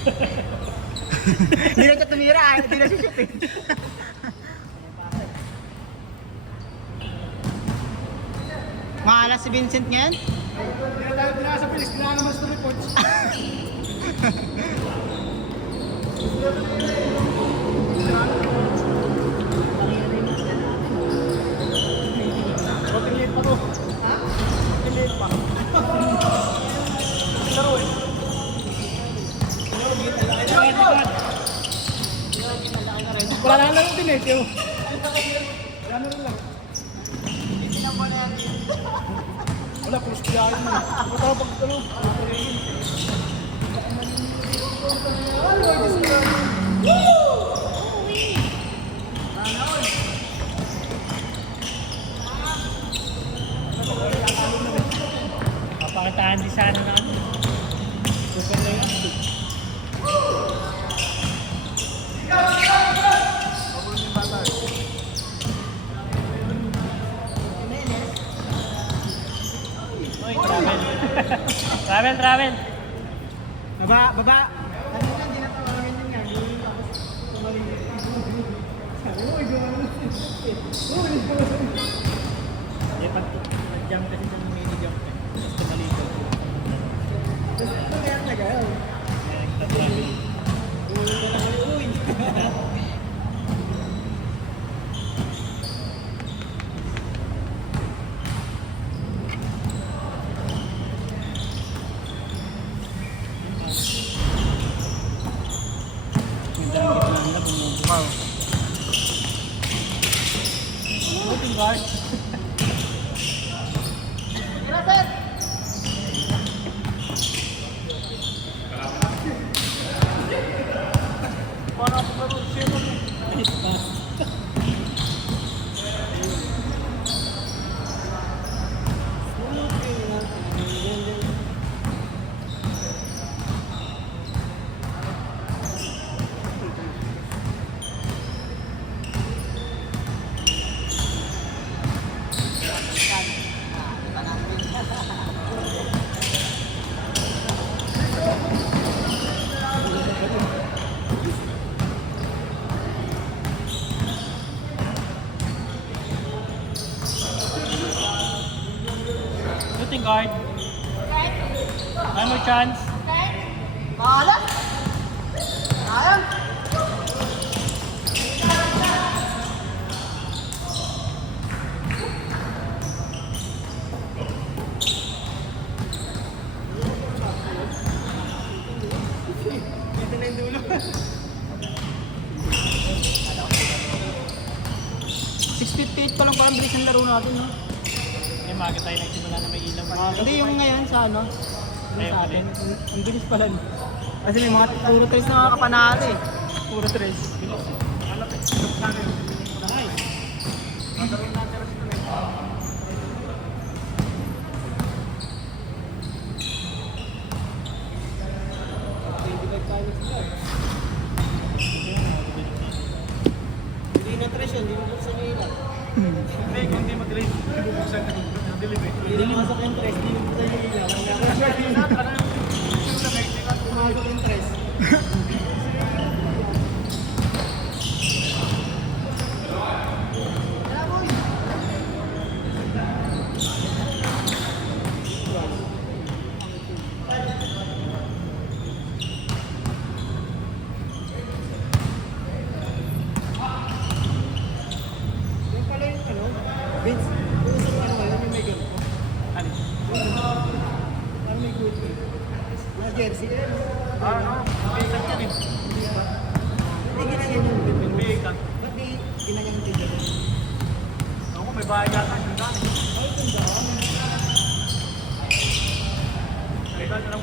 Hindi na siya tumira, hindi na siya shoot eh. Mahalas si Vincent ngayon? Hindi na tayo pinasa pilis, kailangan naman sa reports. Roting late pa to. Ha? Roting late pa. Laro eh. Wala na lang din eh. Wala na lang. Wala, pulos piyahin mo. Wala pag ito. Papakitaan di sana na ano. Super na yun. Oy, travel. Travel. Baba. Hindi, pag-jump kasi sa mini jump eh. Basta malito. Shooting guard. Para ako laro, zero. Shooting guard. One more chance. Mahalas! Ayan! Ito na yung dulo. 6:58 pa lang parang bilis ang laro natin, no? Eh, maaga tayo nagsimula na may ilaw. Hindi yung ngayon sa ano? Yung Ayun, sa atin. mali. Ang bilis pala. No? Kasi may mga puro tres na makapanalo eh. Puro tres. Bilis eh. Malapit. Sana yun. Nice. Magkaroon natin rin ito na yun. Hindi na tres yun, hindi mo buksan yung ilan. Hindi, kung hindi mag-rate, bubuksan ka yung delivery. Hindi pumasok yung tres, hindi mo buksan yung ilan. Pumasok yung tres. Yung pala yung ano, Vince, kung isang ano kayo, yung may ganito. Ano? Ano may good eh. Mga jersey eh. Ano? Bigat yan eh. Hindi ginagyan yung Bigat. Ba't di ginagyan yung ticket? Ako, may bahay yata yung dami. Ay, ganda. Bigat na lang.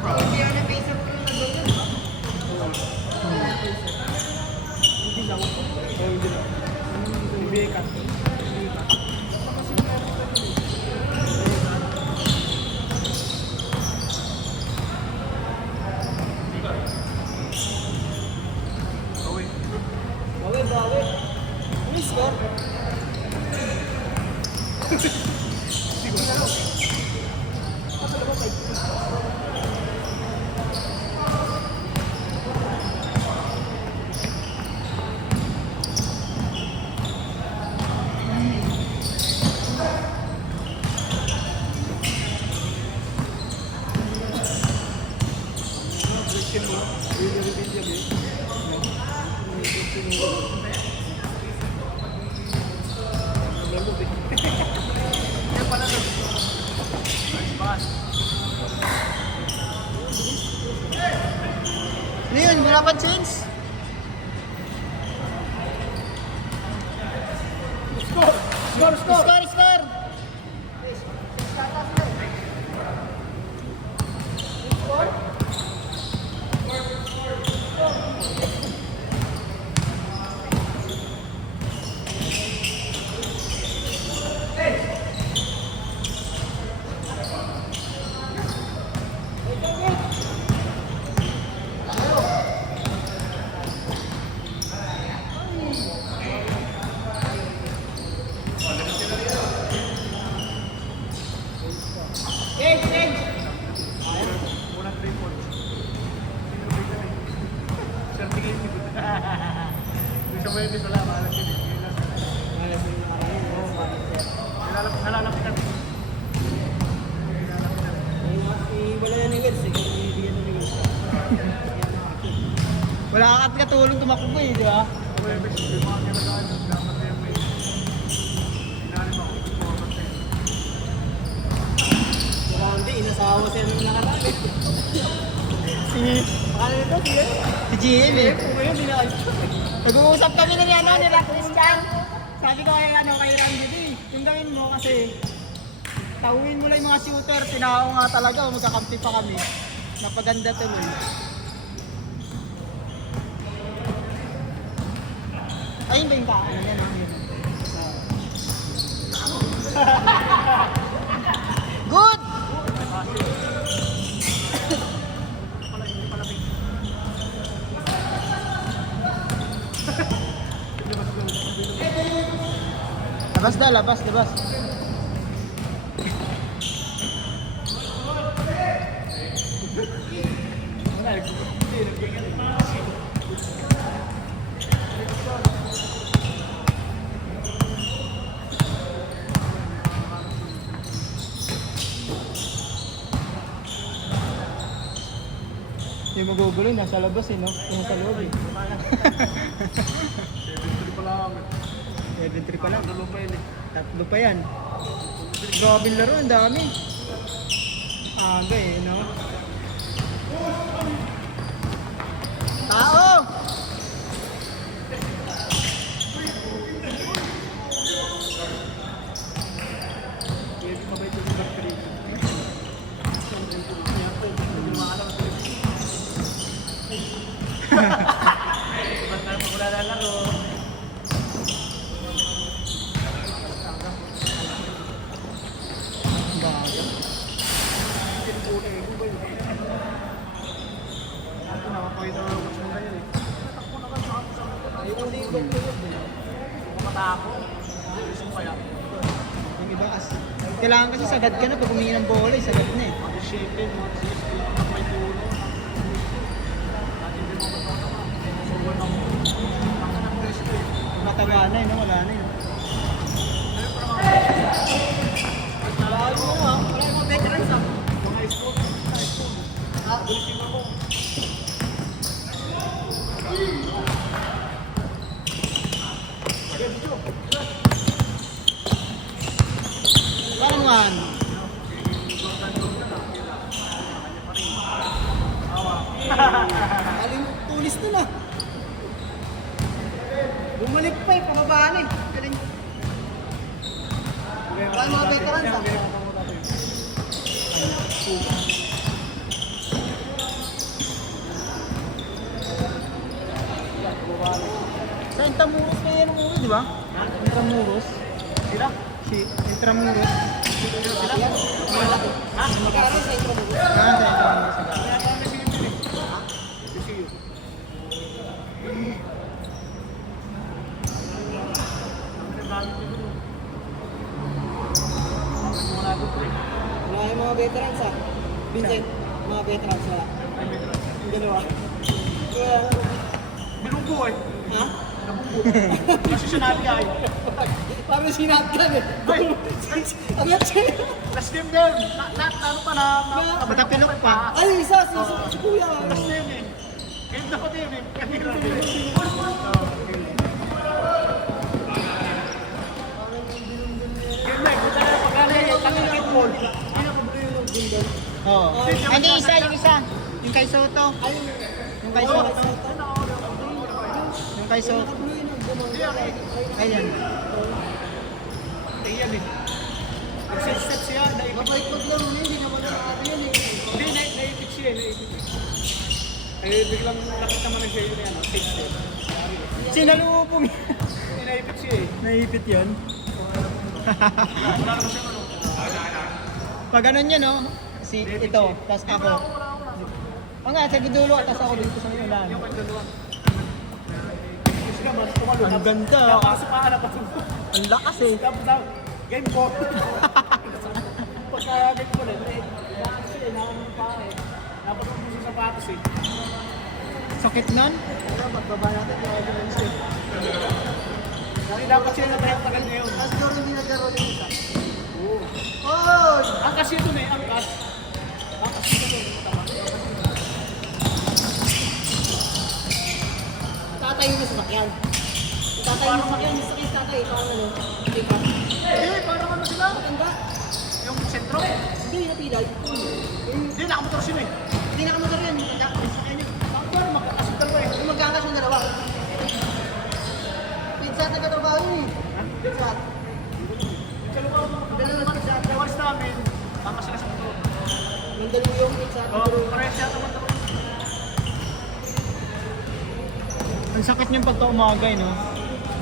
Hindi yan ang basic ko yung nag-doon yun, ha? Hindi lang. Hindi lang. Bigat. Bawi. Ano yung score? gabi. Medyo tinuro. Lamog eh. Yan pala doon. Bas. Ano yun? Wala pa change? Score! Score! Score! Score! Score! Change! Change! Unang 3 points. Certificate ni Buddha. Gusto mo yun, wala. Maalas yun. Malas yung Nalalapit kami. wala yan ni Weds eh. Bibigyan na ni Weds. Wala ka katulong tumakbo eh, di ba? Webes, yung mga kinagawa nyo, dapat na yung may inalim ako. Wala hindi, inasawa siya nung nakaraan eh. Si... Ano ito? Sige. Si GM eh. Kung ngayon, binakal. Nag-uusap kami ng ano nila, Christian. Sabi ko kay ano, kay Randy, yung gawin mo kasi tawin mo lang yung mga shooter, tinao nga talaga, magkakampi pa kami. Napaganda tuloy. Ayun ba yung kaan? Ano yan? Good! Labas na, labas, labas. Yung magugulo, nasa labas eh, no? Yung sa loob eh. 7-3 pa lang. 7-3 pa lang. Dalo pa yun eh. Tatlo pa yan. Grabe yung laro, ang dami. Aga eh, no? Tao! Pwede mabait yung back-3. Kaya po, hindi maalam ito. Ba't tayo pag wala na laro? Bago. Ito na, mapakita mo mas muna yun eh. Yung lingkod ko yun. Matako. Gusto mo kaya? Yung iba kasi. Kailangan kasi sagad ka na pag humingi ng bola, eh, sagad na eh. Mag-shaping, mag-shaping, may tulo. At hindi mo matatawa. So, wala mo. Ang ng gusto eh. Mataba na eh, no? Wala na yun. Wala mo ha. Wala yung mga veterans ha. Mga isko. Ha? Bulitin mo. Parang one. Aling tulis na na. Bumalik pa eh, pababa na eh. Galing. Wala yung mga veterans ha. Sa Intramuros na yan ang ulo, di ba? Intramuros. Sila? Si Intramuros. Magkano sa intro mo? Ah, sa Intramuros. Wala yung mga veterans ha. Vincent, mga veterans wala. Yung dalawa. Kaya, Binubo eh. ha? Kasi siya nabi ay. Parang sinatkan eh. Angat siya. Last game game. Ano pa na? Matapilok pa. Ay, isa, si Kuya. Last game eh. Game dapat yun eh. Ganda, kita na pagkala eh. Tanong ng football. Oo. Hindi, isa, yung isa. Yung kay Soto. Yung kay Soto. Yung kay Soto. Ayan. Ayan eh. Nagsiset siya. Mabait-bait lang, hindi naman nakakata yan eh. Hindi, naipit siya. Eh, biglang nakita mo na siya yun yan. Stage eh. Sinalubong. Hindi, naipit siya eh. Naipit yun. Wala naman siya ano. Pag ganun yun, no? Si ito, tas ako. O nga, sa dulo, tas ako dito sa ulan. Yung kay dalawa. Kasi naman, tumalun. Ang ganda. Napasok pa ka na pasok. Ang lakas eh. Tapos daw, game po. Pagka game po rin, eh, kasi nakamun pa eh. Dapat mo sa sapatos eh. Sakit nun? Magbaba natin yung arguments eh. Kasi dapat siya natagal ngayon. Tapos doon hindi nagkaroon yung isa. Oo. Oh! Angkas yun dun eh, angkas. Angkas yun dun. Tama. Tatay yung sasakyan. Tatay yung sasakyan, yung sakit tatay. Parang ano, hindi ka. Hindi, parang ano sila? Matanda. Yung sentro. Hindi, yung napilay. Hindi, nakamotor sila eh. Hindi nakamotor yan, matanda. Yung sasakyan niya. Paano magkakasip dalawa eh? Yung magkakas yung dalawa. Pizza at nagkatrabaho yun eh. Pizza. Dalawa na pizza at Once namin, tama sila sa motor. yung dalawa yung pizza at Oo, parehas siya naman dalawa. Ang sakit niyang pagka umagay, no?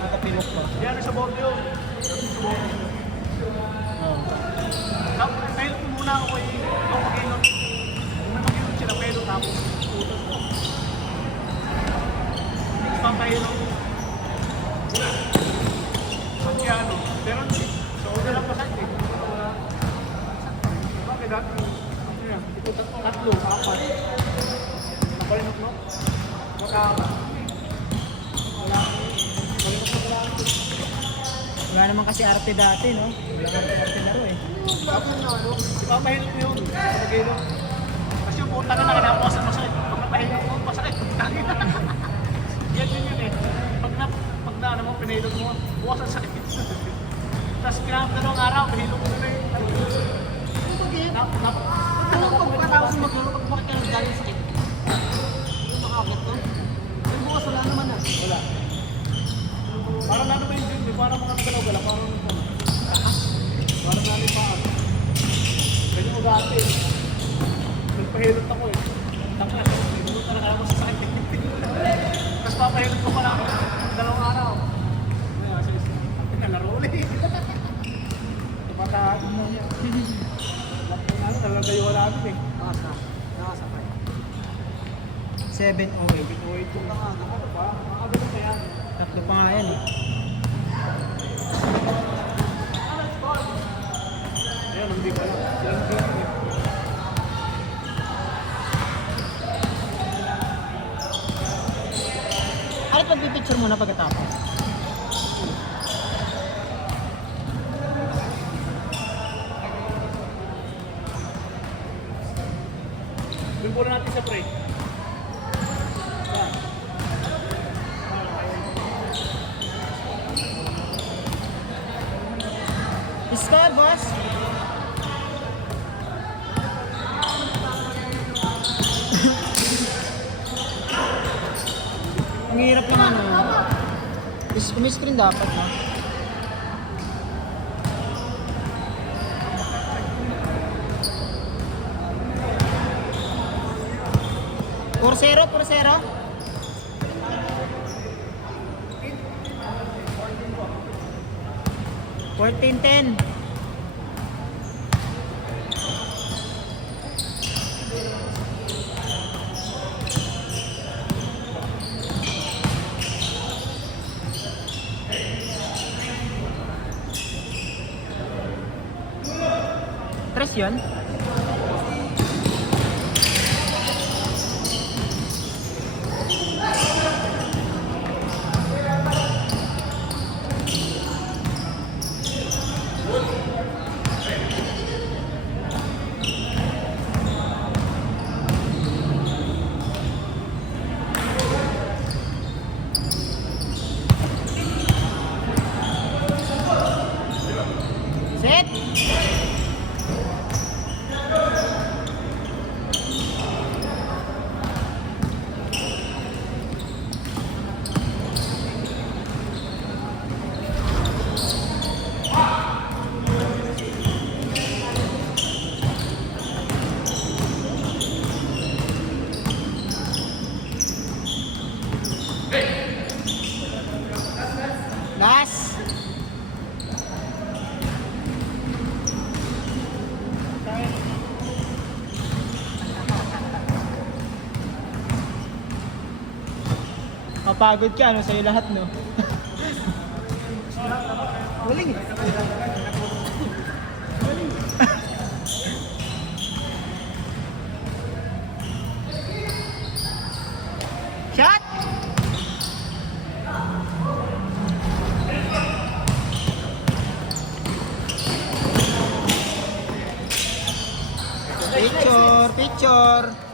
Nakapilok pa. Yan, sa borde yun. Oo. Tapos, pilot ko muna ako eh. Ikaw mag-ilot. Kung may mag-ilot sila, pilot tapos utot ko. Hindi ko pang-pilot. Pagkaya ano, pero sa una lang pasay eh. Bakit dati? Ano yan? Ito tatlo, apat. Napalinot mo? Wala. Wala naman kasi arte dati, no? Wala kang arte laro eh. Papahilot mo yun. Pag-ilot. Kasi yung puta na nakinapawasan masakit. Pag napahilot mo, masakit. Yan yun eh. Pag na ano mo, pinahilot mo, bukas ang sakit. Tapos pinakadalawang araw, pinahilot mo na yun. Pagkatapos yung maglaro, pag bakit ka nang galing sakit? Yung makakit to? Yung bukas wala naman na. Wala. Parang ano ba yung gym? Parang mga galaw-galaw. Parang namin pa. Ganyan ko dati. Nagpahilot ako eh. Tangka, pinulot talaga ako sa sakit. Tapos papahilot ko pala ako. Dalawang araw. Ngayon, sige. Ang nalaro ulit. Tumataan mo niya. Nalagayuhan namin eh. Nakasakay. 708. Wait, kung nakakano pa. Makakagano pa yan. Tatlo pa nga yan eh. Ayan, hindi pa lang. Yan, hindi. Ano pag pipicture muna pagkatapos? Doon po natin sa pre. Score, boss! Ang hirap naman eh. Screen dapat, no? Por 0. 14-10. Tres yun? Napagod ka, ano sa'yo lahat, no? Huling. Shot! Picture, picture.